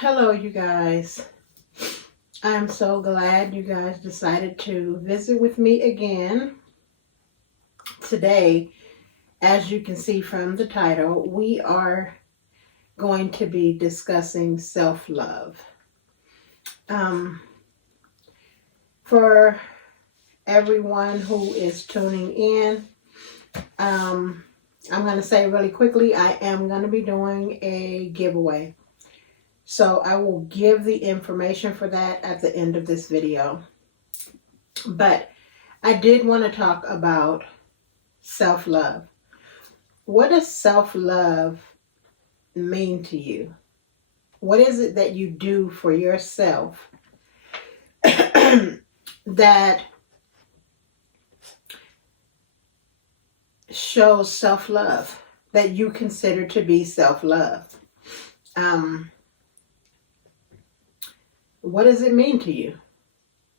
Hello, you guys. I'm so glad you guys decided to visit with me again. Today, as you can see from the title, we are going to be discussing self love. Um, for everyone who is tuning in, um, I'm going to say really quickly I am going to be doing a giveaway. So I will give the information for that at the end of this video. But I did want to talk about self-love. What does self-love mean to you? What is it that you do for yourself that shows self-love, that you consider to be self-love? What does it mean to you?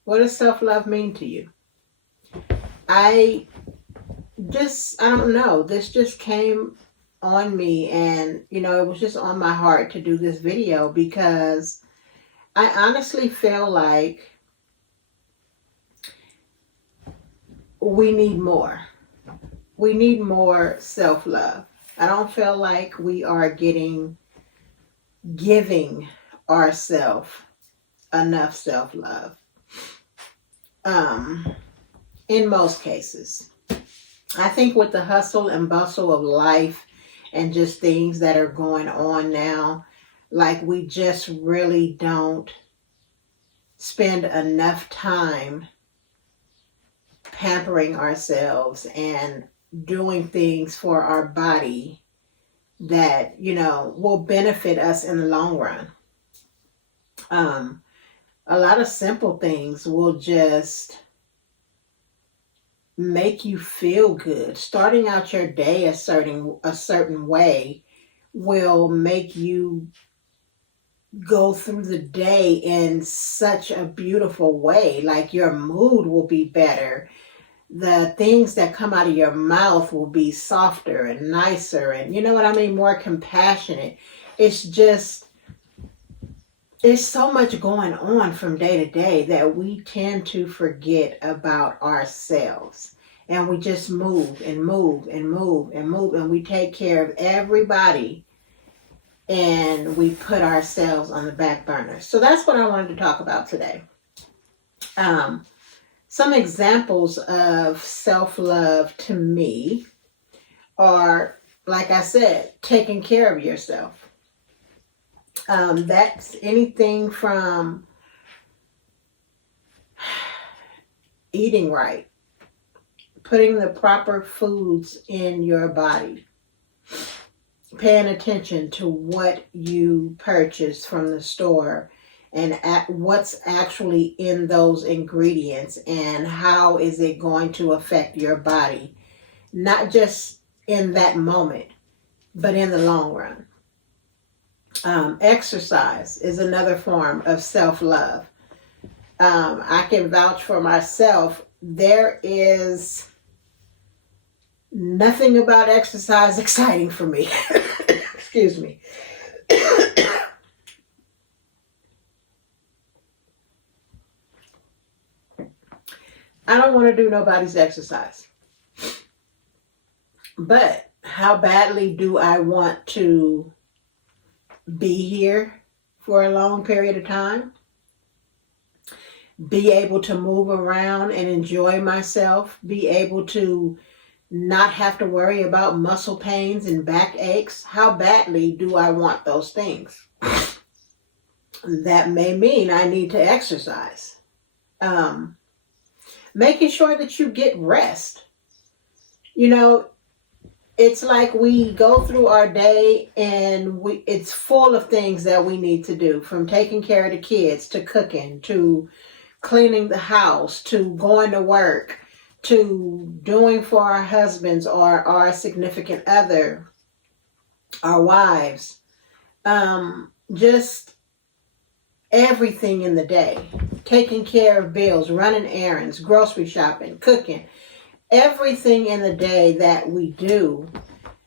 What does self-love mean to you? I don't know. This just came on me, and it was just on my heart to do this video because I honestly feel like we need more. We need more self-love. I don't feel like we are giving ourselves enough self-love. In most cases. I think with the hustle and bustle of life and just things that are going on now, like we just really don't spend enough time pampering ourselves and doing things for our body that, will benefit us in the long run. A lot of simple things will just make you feel good. Starting out your day a certain way will make you go through the day in such a beautiful way. Like your mood will be better. The things that come out of your mouth will be softer and nicer, and you know what I mean, more compassionate. It's so much going on from day to day that we tend to forget about ourselves. And we just move and move and move and move, and we take care of everybody, and we put ourselves on the back burner. So that's what I wanted to talk about today. Some examples of self-love to me are, like I said, taking care of yourself. That's anything from eating right, putting the proper foods in your body, paying attention to what you purchase from the store and what's actually in those ingredients and how is it going to affect your body, not just in that moment, but in the long run. Exercise is another form of self-love. I can vouch for myself. There is nothing about exercise exciting for me. Excuse me. I don't want to do nobody's exercise. But how badly do I want to be here for a long period of time? Be able to move around and enjoy myself. Be able to not have to worry about muscle pains and back aches. How badly do I want those things? That may mean I need to exercise. Making sure that you get rest. It's like we go through our day and it's full of things that we need to do, from taking care of the kids to cooking to cleaning the house to going to work to doing for our husbands or our significant other, our wives, just everything in the day, taking care of bills, running errands, grocery shopping, cooking, everything in the day that we do,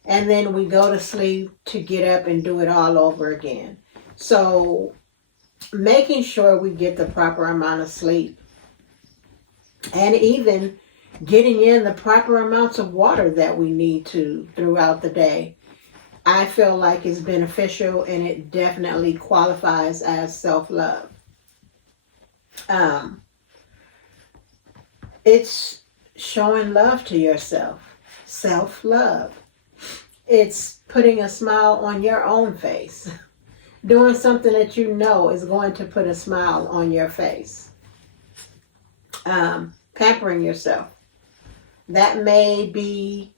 and then we go to sleep to get up and do it all over again. So making sure we get the proper amount of sleep, and even getting in the proper amounts of water that we need to throughout the day, I feel like is beneficial, and it definitely qualifies as self-love. It's showing love to yourself, self-love. It's putting a smile on your own face, doing something that you know is going to put a smile on your face. Pampering yourself. That may be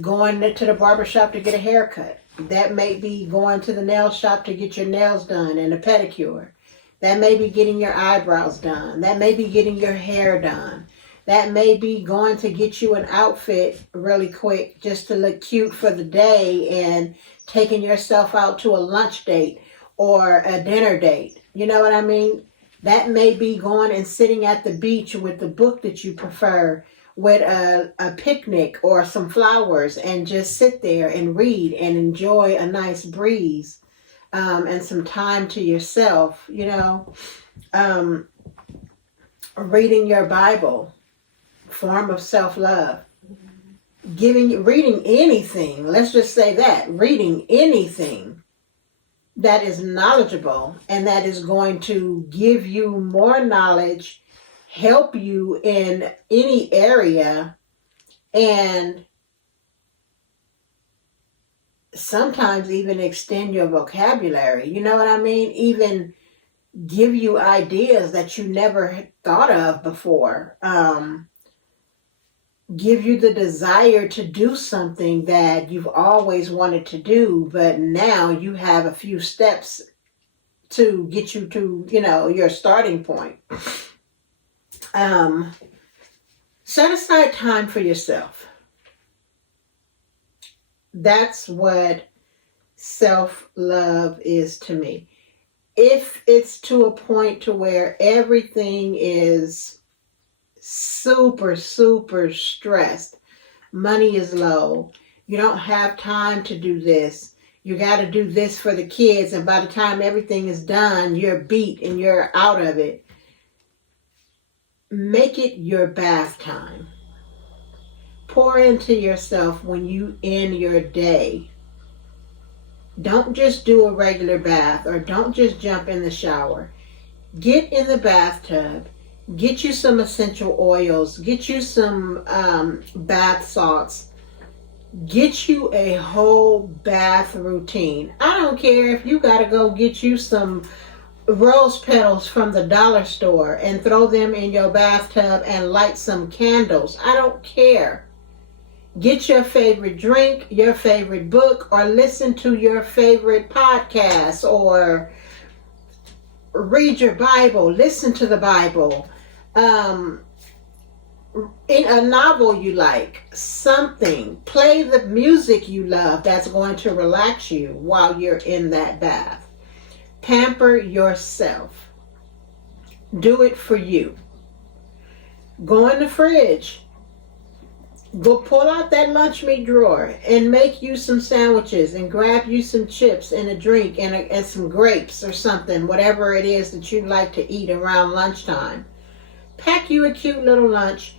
going to the barbershop to get a haircut. That may be going to the nail shop to get your nails done and a pedicure. That may be getting your eyebrows done. That may be getting your hair done. That may be going to get you an outfit really quick just to look cute for the day, and taking yourself out to a lunch date or a dinner date. You know what I mean? That may be going and sitting at the beach with the book that you prefer, with a picnic or some flowers, and just sit there and read and enjoy a nice breeze, and some time to yourself, reading your Bible, form of self-love. Reading anything, let's just say that, reading anything that is knowledgeable and that is going to give you more knowledge, help you in any area, and sometimes even extend your vocabulary. You know what I mean? Even give you ideas that you never thought of before. Give you the desire to do something that you've always wanted to do, but now you have a few steps to get you to, your starting point. Set aside time for yourself. That's what self-love is to me. If it's to a point to where everything is super, super stressed, money is low, you don't have time to do this, you got to do this for the kids, and by the time everything is done, you're beat and you're out of it, make it your bath time. Pour into yourself when you end your day. Don't just do a regular bath, or don't just jump in the shower. Get in the bathtub. Get you some essential oils. Get you some bath salts. Get you a whole bath routine. I don't care if you got to go get you some rose petals from the dollar store and throw them in your bathtub and light some candles. I don't care. Get your favorite drink, your favorite book, or listen to your favorite podcast, or read your Bible, listen to the Bible. In a novel you like, something, play the music you love that's going to relax you while you're in that bath. Pamper yourself. Do it for you. Go in the fridge. Go pull out that lunch meat drawer and make you some sandwiches, and grab you some chips and a drink and some grapes or something, whatever it is that you like to eat around lunchtime. Pack you a cute little lunch,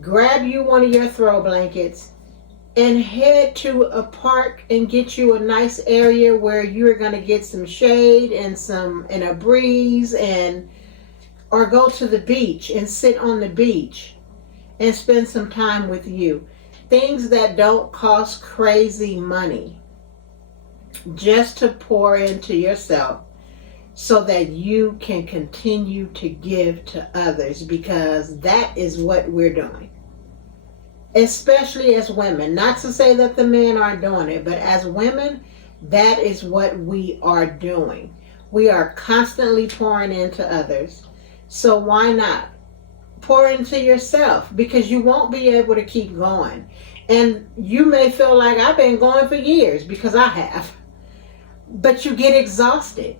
grab you one of your throw blankets, and head to a park and get you a nice area where you're going to get some shade and a breeze, or go to the beach and sit on the beach and spend some time with you. Things that don't cost crazy money, just to pour into yourself so that you can continue to give to others, because that is what we're doing. Especially as women. Not to say that the men aren't doing it, but as women, that is what we are doing. We are constantly pouring into others. So why not pour into yourself? Because you won't be able to keep going. And you may feel like, I've been going for years, because I have. But you get exhausted.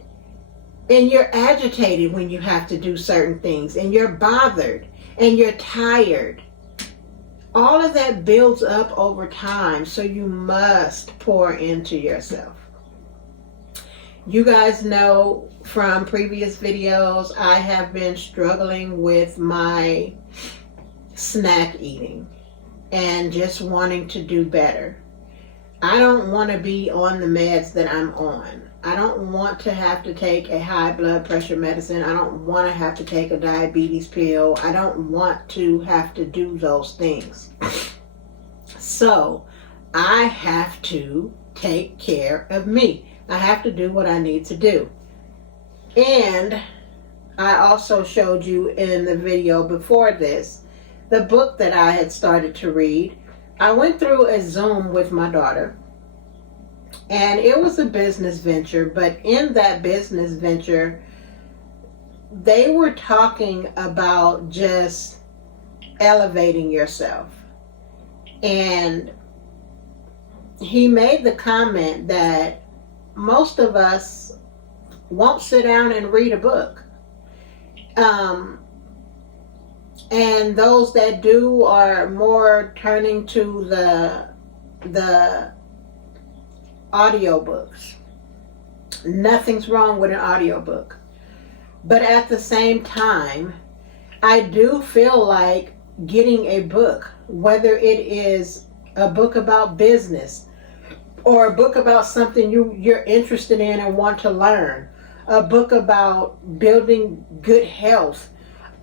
And you're agitated when you have to do certain things. And you're bothered. And you're tired. All of that builds up over time. So you must pour into yourself. You guys know from previous videos, I have been struggling with my snack eating and just wanting to do better. I don't want to be on the meds that I'm on. I don't want to have to take a high blood pressure medicine. I don't want to have to take a diabetes pill. I don't want to have to do those things. So I have to take care of me. I have to do what I need to do. And I also showed you in the video before this, the book that I had started to read. I went through a Zoom with my daughter, and it was a business venture, but in that business venture, they were talking about just elevating yourself. And he made the comment that most of us won't sit down and read a book. And those that do are more turning to the audiobooks. Nothing's wrong with an audiobook. But at the same time, I do feel like getting a book, whether it is a book about business or a book about something you're interested in and want to learn, a book about building good health,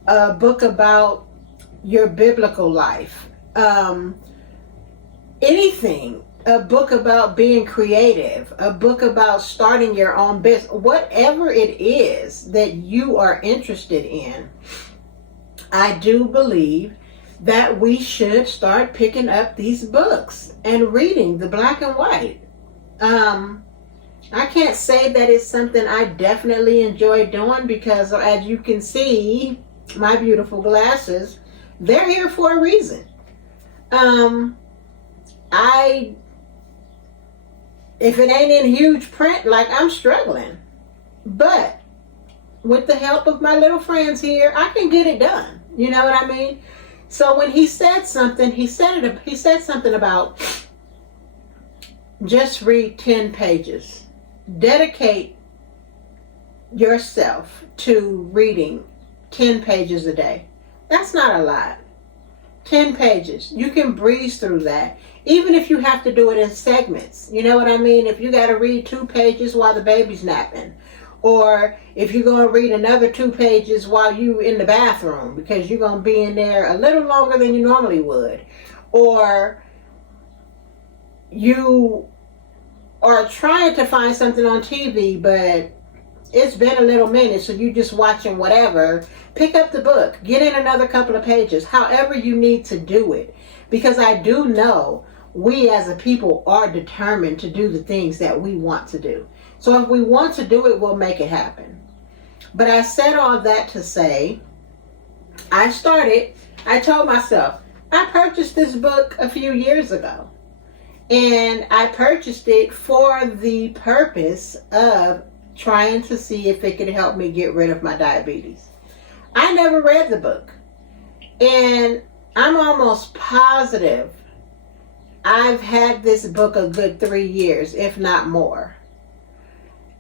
a book about your biblical life, anything, a book about being creative, a book about starting your own business, whatever it is that you are interested in, I do believe that we should start picking up these books and reading the black and white. I can't say that it's something I definitely enjoy doing because, as you can see, my beautiful glasses, they're here for a reason. If it ain't in huge print, like, I'm struggling. But with the help of my little friends here, I can get it done. You know what I mean? So when he said something, he said something about just read 10 pages. Dedicate yourself to reading 10 pages a day. That's not a lot. 10 pages. You can breeze through that. Even if you have to do it in segments. You know what I mean? If you got to read 2 pages while the baby's napping. Or if you're going to read another 2 pages while you're in the bathroom because you're going to be in there a little longer than you normally would. Or you are trying to find something on TV, but it's been a little minute, so you're just watching whatever. Pick up the book. Get in another couple of pages. However you need to do it. Because I do know we as a people are determined to do the things that we want to do. So if we want to do it, we'll make it happen. But I said all that to say, I told myself, I purchased this book a few years ago. And I purchased it for the purpose of trying to see if it could help me get rid of my diabetes. I never read the book. And I'm almost positive I've had this book a good 3 years, if not more.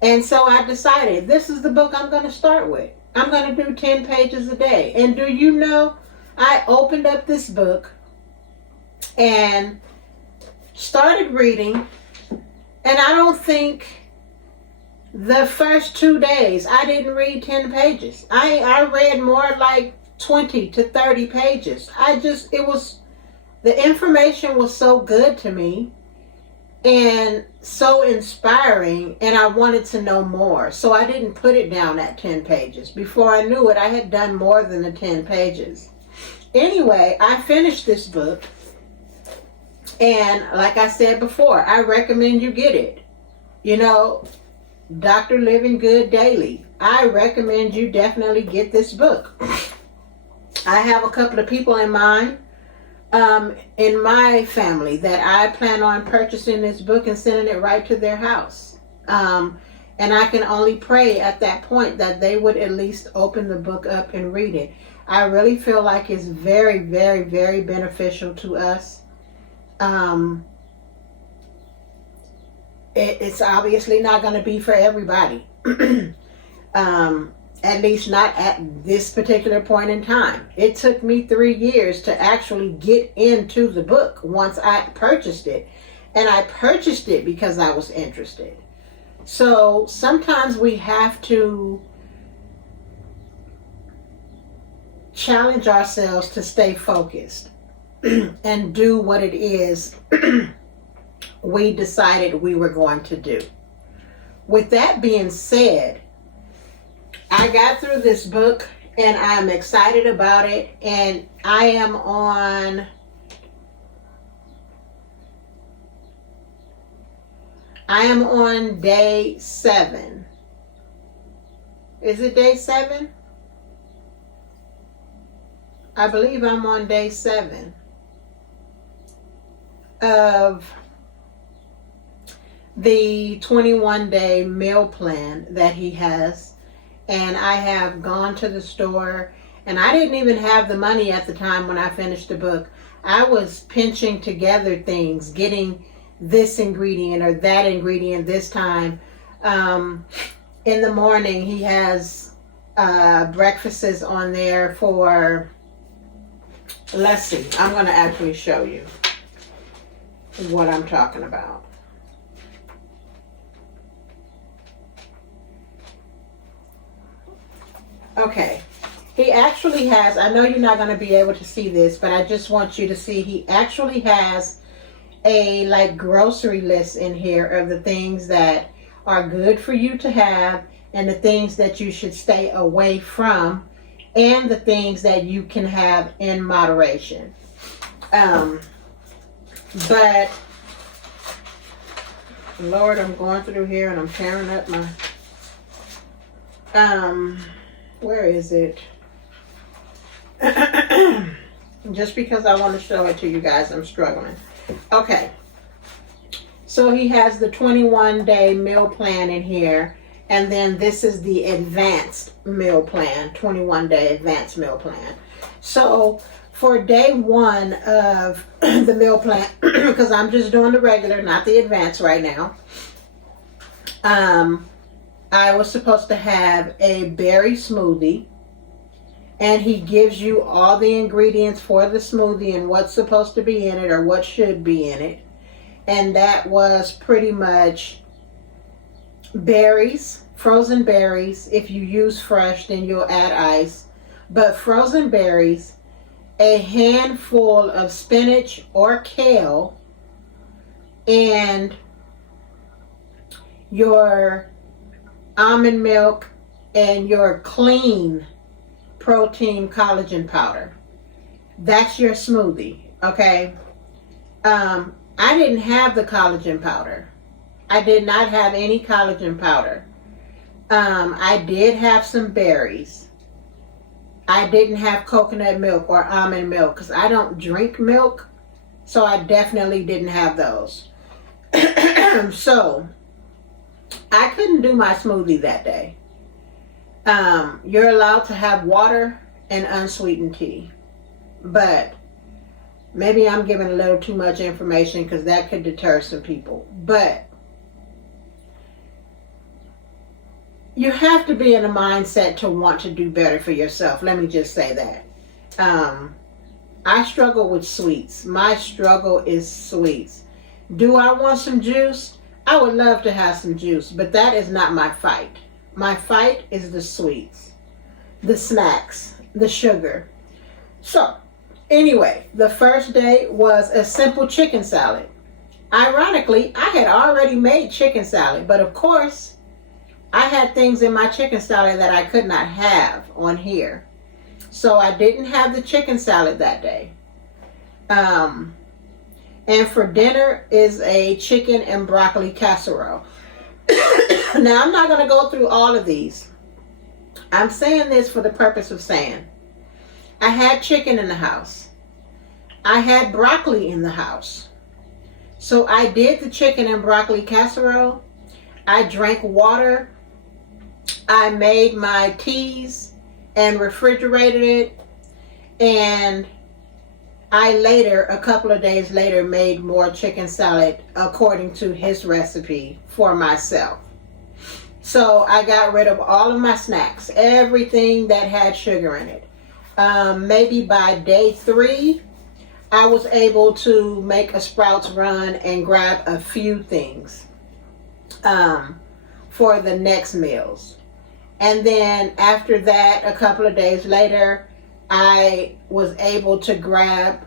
And so I decided this is the book I'm going to start with. I'm going to do 10 pages a day. And do you know, I opened up this book and started reading, and I don't think the first 2 days I didn't read 10 pages. I read more like 20 to 30 pages. The information was so good to me and so inspiring, and I wanted to know more. So I didn't put it down at 10 pages. Before I knew it, I had done more than the 10 pages. Anyway, I finished this book. And like I said before, I recommend you get it. You know, Dr. Living Good Daily. I recommend you definitely get this book. I have a couple of people in mind, in my family, that I plan on purchasing this book and sending it right to their house. And I can only pray at that point that they would at least open the book up and read it. I really feel like it's very, very, very beneficial to us. it's obviously not going to be for everybody. At least not at this particular point in time. It took me 3 years to actually get into the book once I purchased it. And I purchased it because I was interested. So sometimes we have to challenge ourselves to stay focused and do what it is we decided we were going to do. With that being said, I got through this book and I'm excited about it, and I am on day 7. Is it day 7? I believe I'm on day 7 of the 21-day meal plan that he has. And I have gone to the store, and I didn't even have the money at the time when I finished the book. I was pinching together things, getting this ingredient or that ingredient this time. In the morning, he has breakfasts on there for, let's see, I'm going to actually show you what I'm talking about. Okay, he actually has, I know you're not going to be able to see this, but I just want you to see he actually has a like grocery list in here of the things that are good for you to have and the things that you should stay away from and the things that you can have in moderation. But Lord, I'm going through here and I'm tearing up my where is it? Just because I want to show it to you guys, I'm struggling. Okay. So he has the 21-day meal plan in here. And then this is the advanced meal plan, 21-day advanced meal plan. So for day 1 of the meal plan, because I'm just doing the regular, not the advanced right now. I was supposed to have a berry smoothie, and he gives you all the ingredients for the smoothie and what's supposed to be in it or what should be in it. And that was pretty much berries, frozen berries. If you use fresh, then you'll add ice. But frozen berries, a handful of spinach or kale, and your almond milk and your clean protein collagen powder. That's your smoothie, okay? I didn't have the collagen powder. I did not have any collagen powder. I did have some berries. I didn't have coconut milk or almond milk because I don't drink milk, so I definitely didn't have those. So I couldn't do my smoothie that day. You're allowed to have water and unsweetened tea, but maybe I'm giving a little too much information because that could deter some people. But you have to be in a mindset to want to do better for yourself. Let me just say that. I struggle with sweets. My struggle is sweets. Do I want some juice? I would love to have some juice, but that is not my fight. My fight is the sweets, the snacks, the sugar. So, anyway, the first day was a simple chicken salad. Ironically, I had already made chicken salad, but of course, I had things in my chicken salad that I could not have on here. So I didn't have the chicken salad that day. And for dinner is a chicken and broccoli casserole. Now, I'm not going to go through all of these. I'm saying this for the purpose of saying, I had chicken in the house. I had broccoli in the house. So I did the chicken and broccoli casserole. I drank water. I made my teas and refrigerated it. And I later, a couple of days later, made more chicken salad according to his recipe for myself. So I got rid of all of my snacks, everything that had sugar in it. Maybe by day 3, I was able to make a Sprouts run and grab a few things for the next meals. And then after that, a couple of days later, I was able to grab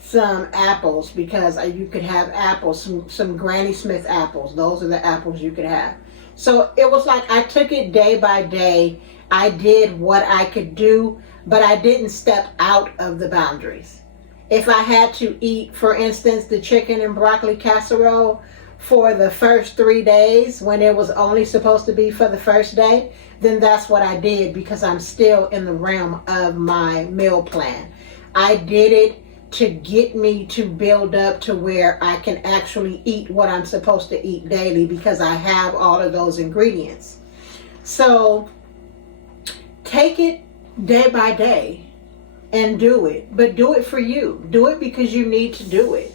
some apples because you could have apples, some Granny Smith apples. Those are the apples you could have. So it was like I took it day by day. I did what I could do, but I didn't step out of the boundaries. If I had to eat, for instance, the chicken and broccoli casserole for the first 3 days when it was only supposed to be for the first day, then that's what I did because I'm still in the realm of my meal plan. I did it to get me to build up to where I can actually eat what I'm supposed to eat daily because I have all of those ingredients. So take it day by day and do it, but do it for you. Do it because you need to do it.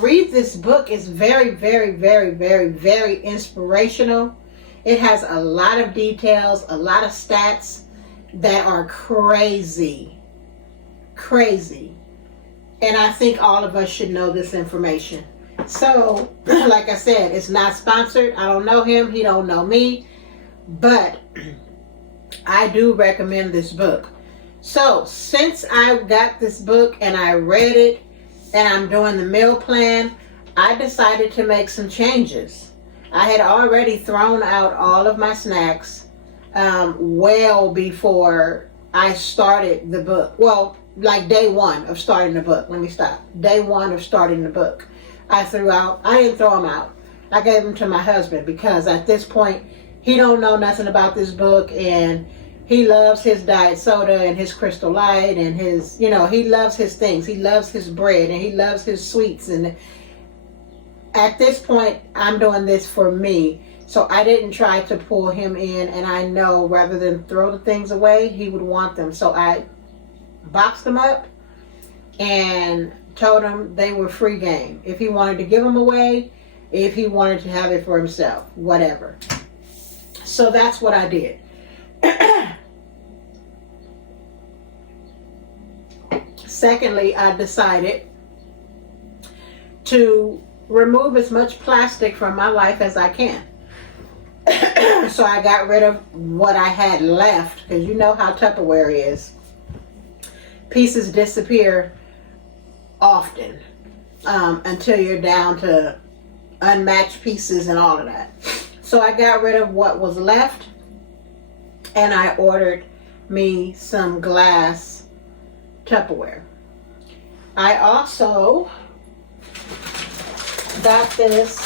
Read this book. It's very, very, very, very, very inspirational. It has a lot of details, a lot of stats that are crazy. And I think all of us should know this information. So, like I said, it's not sponsored. I don't know him. He don't know me. But I do recommend this book. So, since I got this book and I read it and I'm doing the meal plan, I decided to make some changes. I had already thrown out all of my snacks well before I started the book. Well, like day 1 of starting the book. Let me stop. Day 1 of starting the book. I didn't throw them out. I gave them to my husband because at this point, he don't know nothing about this book and he loves his diet soda and his Crystal Light and his, he loves his things. He loves his bread and he loves his sweets. And at this point, I'm doing this for me. So I didn't try to pull him in, and I know rather than throw the things away, he would want them. So I boxed them up and told him they were free game. If he wanted to give them away, if he wanted to have it for himself, whatever. So that's what I did. Secondly, I decided to remove as much plastic from my life as I can. So I got rid of what I had left, because you know how Tupperware is. Pieces disappear often until you're down to unmatched pieces and all of that. So I got rid of what was left and I ordered me some glass Tupperware. I also got this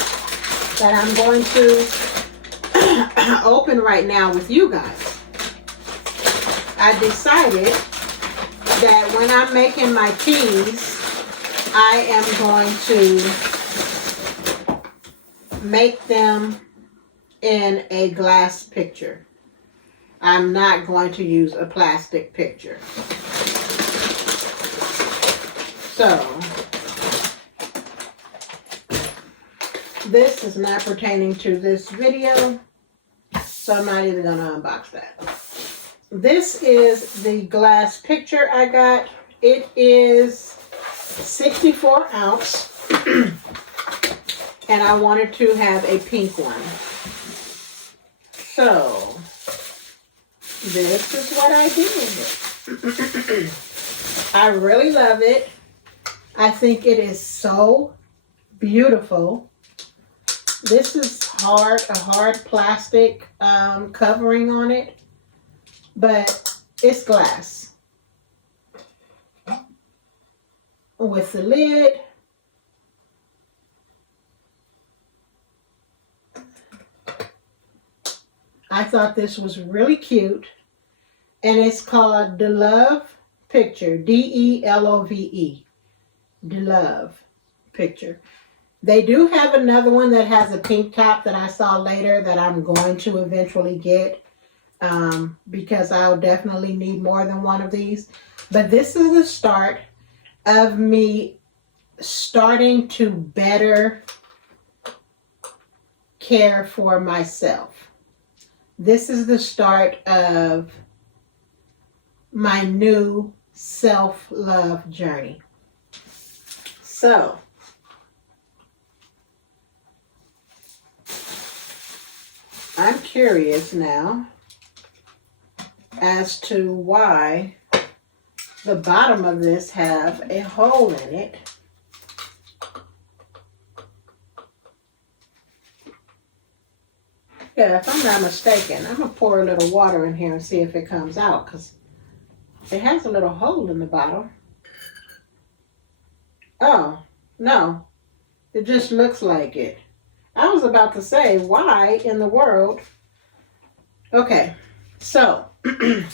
that I'm going to open right now with you guys. I decided that when I'm making my teas, I am going to make them in a glass pitcher. I'm not going to use a plastic pitcher. So, this is not pertaining to this video, so I'm not even going to unbox that. This is the glass pitcher I got. It is 64 ounce, and I wanted to have a pink one. So, this is what I did. I really love it. I think it is so beautiful. This is a hard plastic covering on it, but it's glass. With the lid. I thought this was really cute, and it's called DeLove Picture, D-E-L-O-V-E, DeLove Picture. They do have another one that has a pink top that I saw later that I'm going to eventually get because I'll definitely need more than one of these. But this is the start. of me starting to better care for myself. This is the start of my new self-love journey. So, I'm curious now as to why the bottom of this have a hole in it. Yeah, if I'm not mistaken, I'm going to pour a little water in here and see if it comes out, because it has a little hole in the bottom. Oh, no. It just looks like it. I was about to say, why in the world? Okay, so I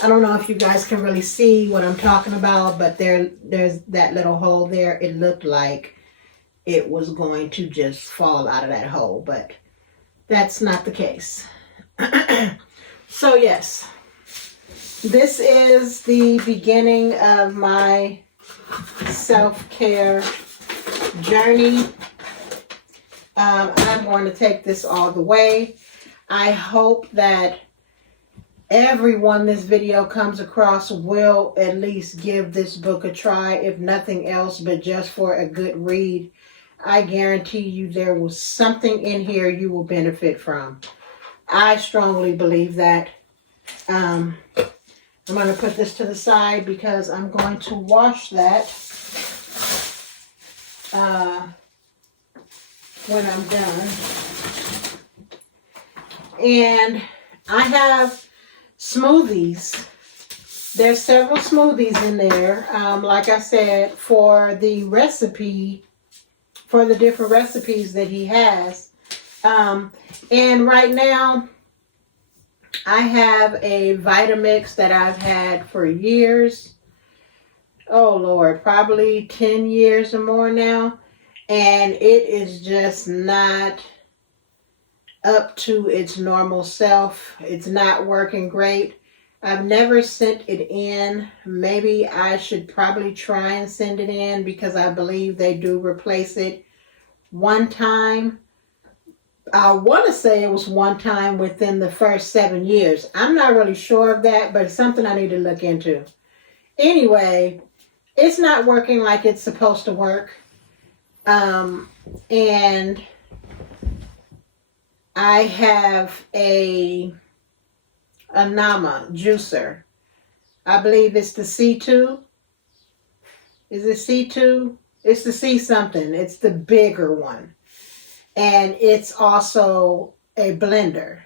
don't know if you guys can really see what I'm talking about, but there's that little hole there. It looked like it was going to just fall out of that hole, but that's not the case. So yes, this is the beginning of my self-care journey. I'm going to take this all the way. I hope that everyone this video comes across will at least give this book a try, if nothing else, but just for a good read. I guarantee you there was something in here you will benefit from. I strongly believe that. I'm going to put this to the side because I'm going to wash that when I'm done. And I have smoothies. There's several smoothies in there. Like I said, for the recipe, for the different recipes that he has. And right now, I have a Vitamix that I've had for years. Oh Lord, probably 10 years or more now. And it is just not up to its normal self. It's not working great. I've never sent it in. Maybe I should probably try and send it in, because I believe they do replace it one time. I want to say it was one time within the first 7 years. I'm not really sure of that, but it's something I need to look into. Anyway, it's not working like it's supposed to work. And I have a Nama juicer. I believe it's the C2. Is it C2? It's the C something. It's the bigger one. And it's also a blender.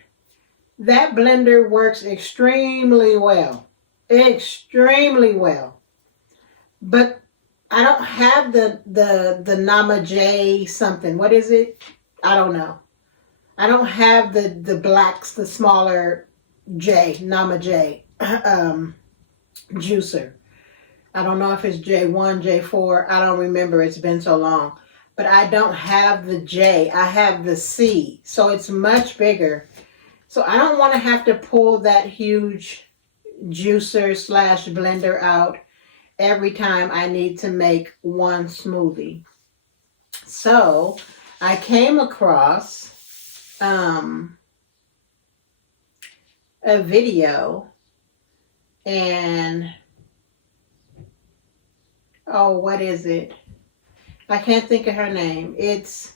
That blender works extremely well. Extremely well. But I don't have the Nama J something. What is it? I don't know. I don't have the blacks, the smaller J, Nama J juicer. I don't know if it's J1, J4. I don't remember. It's been so long. But I don't have the J. I have the C. So it's much bigger. So I don't want to have to pull that huge juicer / blender out every time I need to make one smoothie. So I came across a video, and oh, what is it? I can't think of her name. It's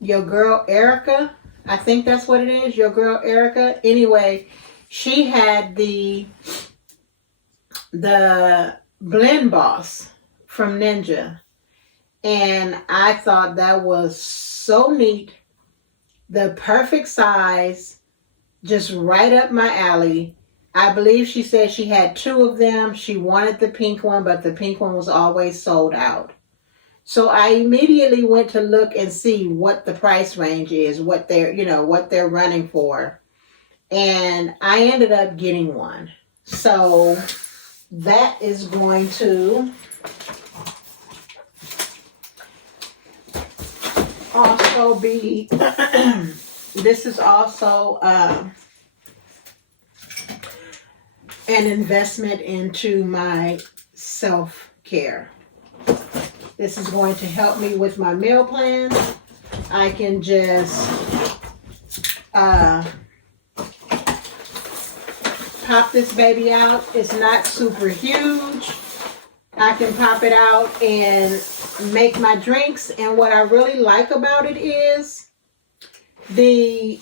your girl Erica. I think that's what it is. Your girl Erica. Anyway, she had the Blend Boss from Ninja. And I thought that was so neat. The perfect size. Just right up my alley. I believe she said she had 2 of them. She wanted the pink one, but the pink one was always sold out. So I immediately went to look and see what the price range is, what they're running for. And I ended up getting one. So that is going to also be, this is also an investment into my self-care. This is going to help me with my meal plans. I can just pop this baby out. It's not super huge. I can pop it out and make my drinks. And what I really like about it is the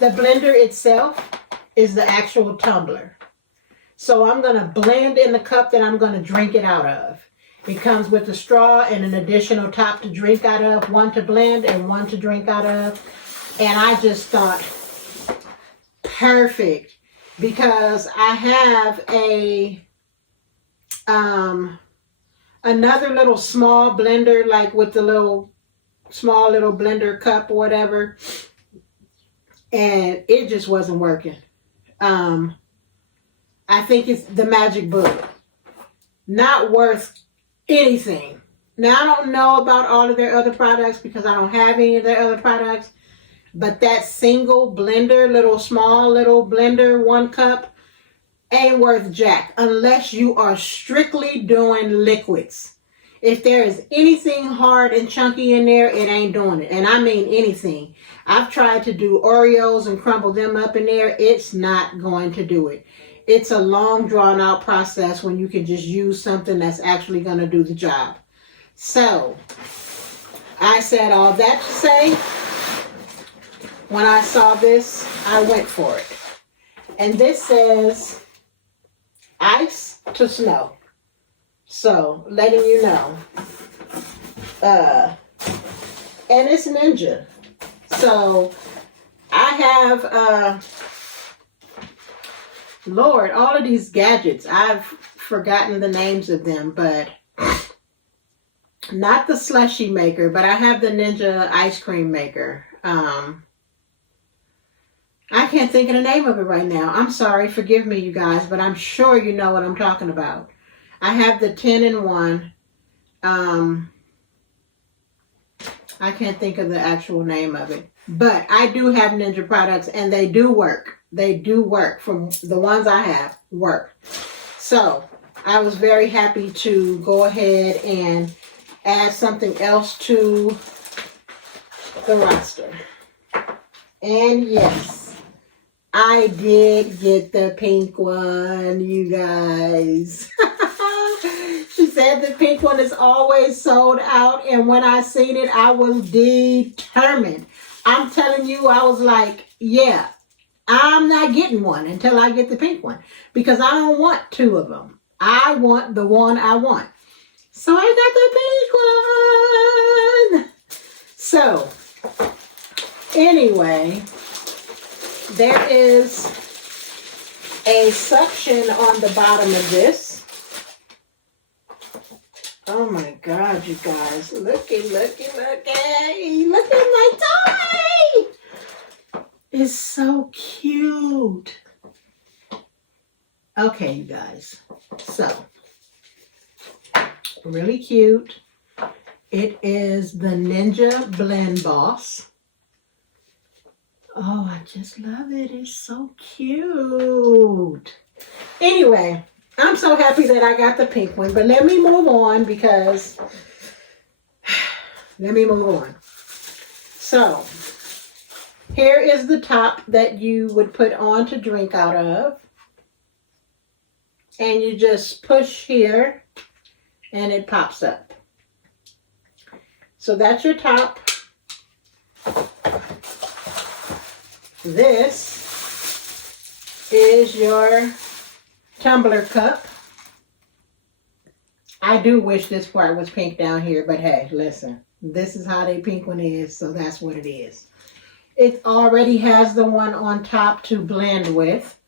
blender itself is the actual tumbler. So I'm going to blend in the cup that I'm going to drink it out of. It comes with a straw and an additional top to drink out of, one to blend and one to drink out of. And I just thought, perfect, because I have another little small blender, like with the small little blender cup or whatever, and it just wasn't working. I think it's the magic bullet. Not worth anything. Now, I don't know about all of their other products because I don't have any of their other products, but that single blender, small little blender, 1 cup, ain't worth jack unless you are strictly doing liquids. If there is anything hard and chunky in there, it ain't doing it. And I mean anything. I've tried to do Oreos and crumble them up in there. It's not going to do it. It's a long, drawn out process when you can just use something that's actually going to do the job. So, I said all that to say, when I saw this, I went for it. And this says ice to snow. So, letting you know. And it's Ninja. So, I have, Lord, all of these gadgets, I've forgotten the names of them, but not the slushy maker, but I have the Ninja ice cream maker. I can't think of the name of it right now. I'm sorry, forgive me, you guys, but I'm sure you know what I'm talking about. I have the 10-in-1. I can't think of the actual name of it, but I do have Ninja products, and they do work. They do work. From the ones I have, work. So I was very happy to go ahead and add something else to the roster. And yes, I did get the pink one, you guys. She said the pink one is always sold out, and when I seen it, I was determined. I'm telling you, I was like, yeah, I'm not getting one until I get the pink one, because I don't want 2 of them. I want the one I want. So I got the pink one. So, anyway, there is a suction on the bottom of this. Oh my God, you guys. Looky. Look at my toy. It's so cute. Okay, you guys. So, really cute. It is the Ninja Blend Boss. Oh, I just love it. It's so cute. Anyway, I'm so happy that I got the pink one. But let me move on because... Let me move on. So, here is the top that you would put on to drink out of. And you just push here and it pops up. So that's your top. This is your tumbler cup. I do wish this part was pink down here, but hey, listen. This is how the pink one is, so that's what it is. It already has the one on top to blend with.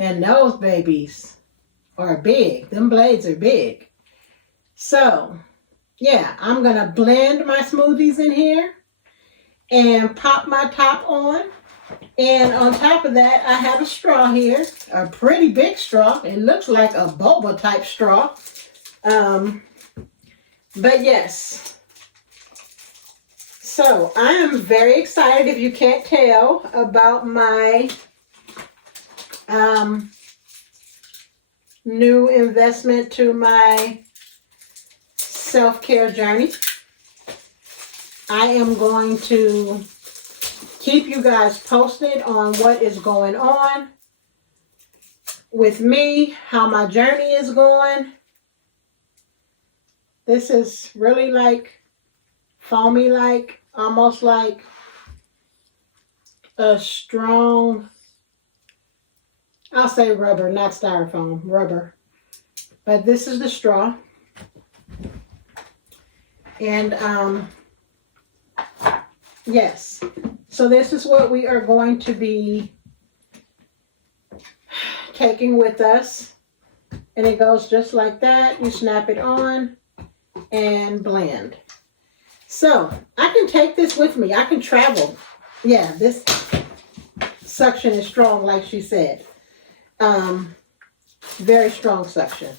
And those babies are big. Them blades are big. So, yeah, I'm going to blend my smoothies in here and pop my top on. And on top of that, I have a straw here, a pretty big straw. It looks like a boba type straw. But yes. So I am very excited, if you can't tell, about my new investment to my self-care journey. I am going to keep you guys posted on what is going on with me, how my journey is going. This is really like foamy, like almost like a strong, I'll say rubber, not styrofoam, rubber. But this is the straw. And yes, so this is what we are going to be taking with us. And it goes just like that. You snap it on and blend. So I can take this with me. I can travel. Yeah, this suction is strong, like she said. Very strong suction.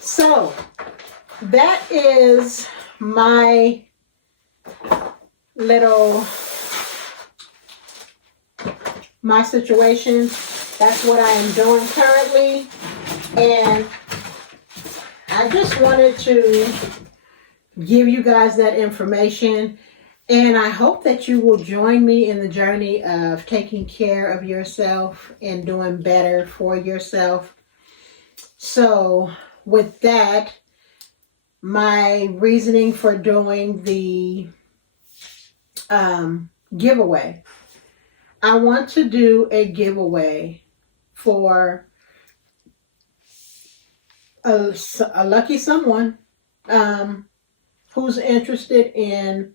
So that is my situation. That's what I am doing currently. And I just wanted to give you guys that information. And I hope that you will join me in the journey of taking care of yourself and doing better for yourself. So with that, my reasoning for doing the giveaway. I want to do a giveaway for a lucky someone who's interested in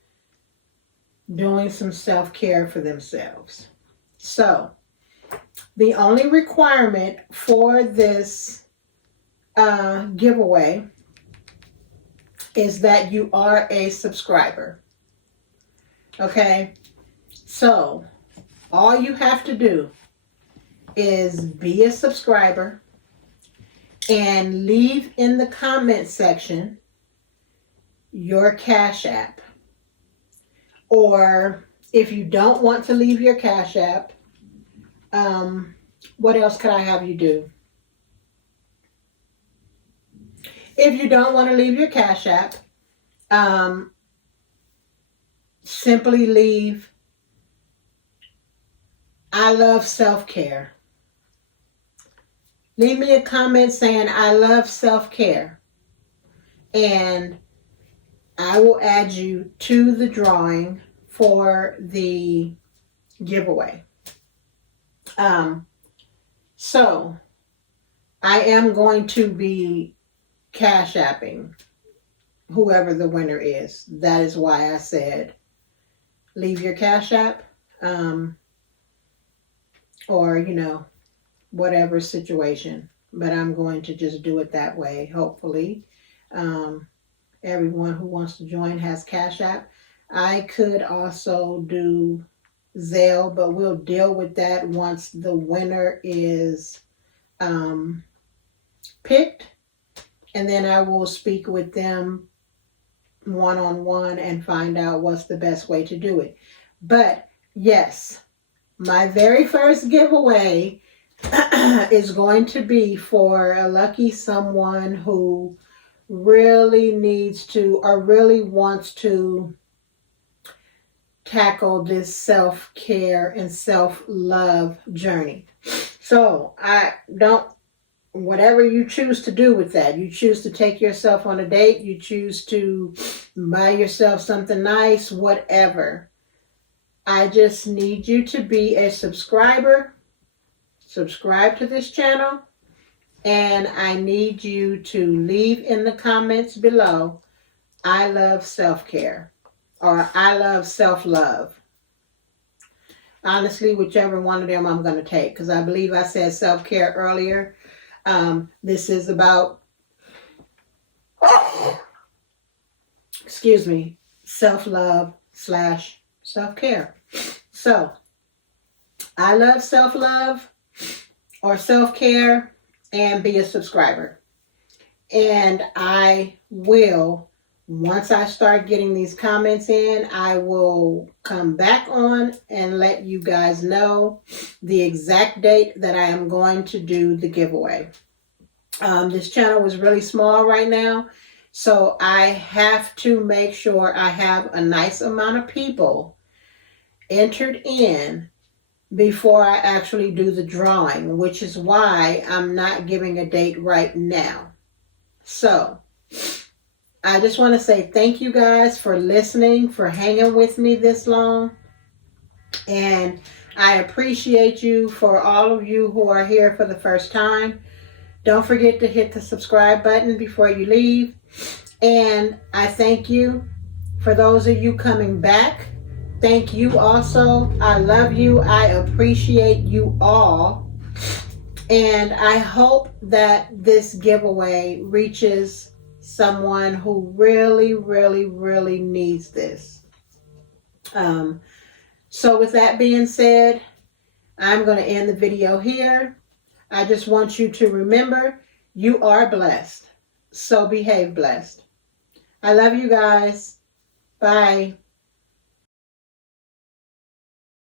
doing some self-care for themselves. So the only requirement for this giveaway is that you are a subscriber. Okay, so all you have to do is be a subscriber and leave in the comment section your Cash App. Or if you don't want to leave your Cash App, what else could I have you do? If you don't want to leave your Cash App, simply leave I love self-care. Leave me a comment saying I love self-care, and I will add you to the drawing for the giveaway. So I am going to be Cash Apping whoever the winner is. That is why I said leave your Cash App, or whatever situation. But I'm going to just do it that way. Hopefully, everyone who wants to join has Cash App. I could also do Zelle, but we'll deal with that once the winner is picked, and then I will speak with them one-on-one and find out what's the best way to do it. But yes, my very first giveaway is going to be for a lucky someone who really needs to or really wants to tackle this self-care and self-love journey. So whatever you choose to do with that, you choose to take yourself on a date, you choose to buy yourself something nice, whatever. I just need you to be a subscriber, subscribe to this channel, and I need you to leave in the comments below, I love self-care, or I love self-love. Honestly, whichever one of them I'm going to take, because I believe I said self-care earlier. This is about, self-love / self-care. So, I love self-love or self-care, and be a subscriber. And I will Once I start getting these comments in, I will come back on and let you guys know the exact date that I am going to do the giveaway. This channel is really small right now, so I have to make sure I have a nice amount of people entered in before I actually do the drawing, which is why I'm not giving a date right now. So I just want to say thank you guys for listening, for hanging with me this long. And I appreciate you for all of you who are here for the first time. Don't forget to hit the subscribe button before you leave. And I thank you for those of you coming back. Thank you also. I love you. I appreciate you all. And I hope that this giveaway reaches someone who really, really, really needs this. So with that being said, I'm going to end the video here. I just want you to remember, you are blessed. So behave blessed. I love you guys. Bye.